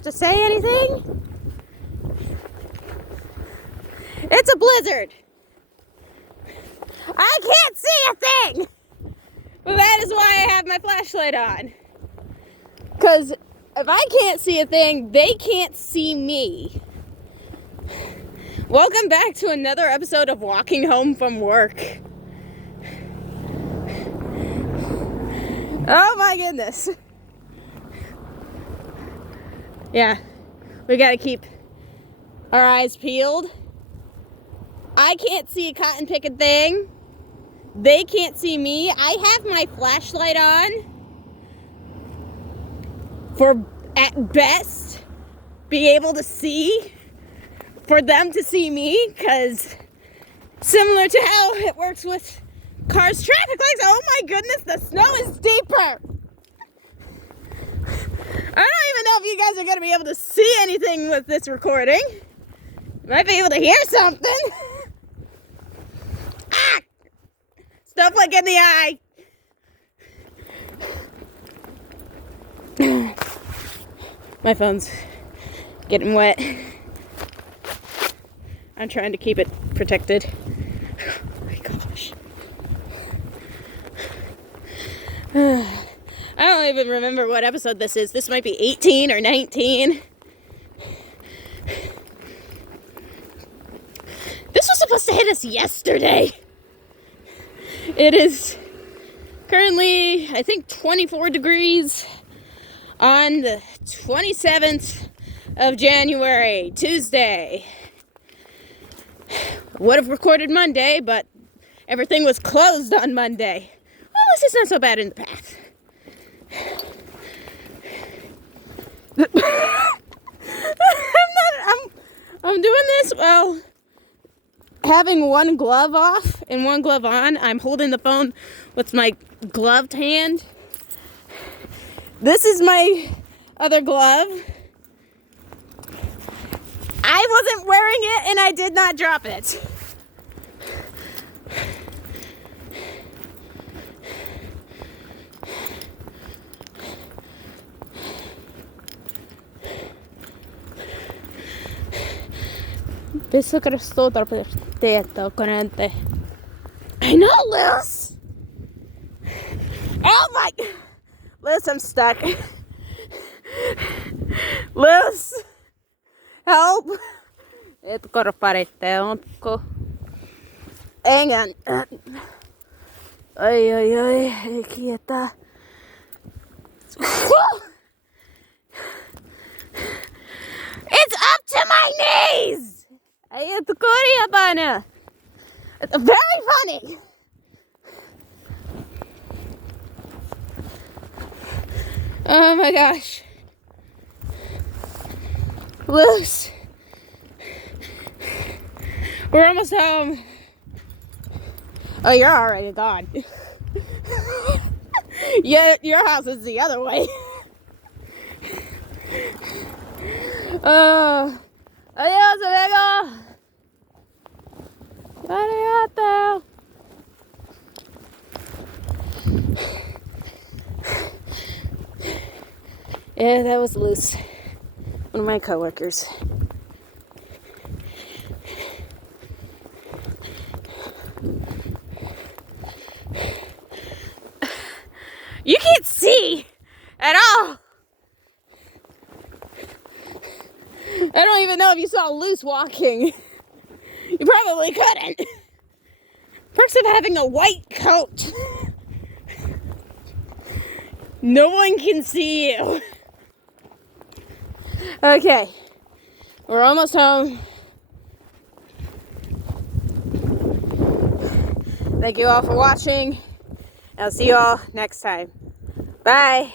have to say anything? It's a blizzard. I can't see a thing. Well, that is why I have my flashlight on. Because if I can't see a thing, they can't see me. Welcome back to another episode of Walking Home from Work. Oh my goodness. Yeah, we gotta keep our eyes peeled. I can't see a cotton picking thing. They can't see me. I have my flashlight on for, at best, be able to see, for them to see me, because similar to how it works with cars' traffic lights. Oh my goodness, the snow is deeper. I don't even know if you guys are going to be able to see anything with this recording. You might be able to hear something. Ah! Stuff like in the eye. My phone's getting wet. I'm trying to keep it protected. Oh my gosh. I don't even remember what episode this is. This might be 18 or 19. This was supposed to hit us yesterday. It is currently, I think, 24 degrees on the 27th of January, Tuesday. Would have recorded Monday, but everything was closed on Monday. Well, this is not so bad in the past. I'm doing this while having one glove off and one glove on. I'm holding the phone with my gloved hand. This is my other glove. I wasn't wearing it and I did not drop it. Penso che sto troppo tetto con ente. I know, Liz! Oh my... Liz, I'm stuck. Liz! Help! Et korparette onko. Engan. Ai, ei quieta. It's up to my knees! Ay, ito Korea ba na? It's very funny. Oh my gosh. Loose. We're almost home. Oh, you're already gone. Yeah, your house is the other way. Adios, amigo. Arigato. Yeah, that was Luce, one of my coworkers. You can't see at all. I don't even know if you saw Luce walking. You probably couldn't. Perks of having a white coat. No one can see you. Okay. We're almost home. Thank you all for watching. I'll see you all next time. Bye.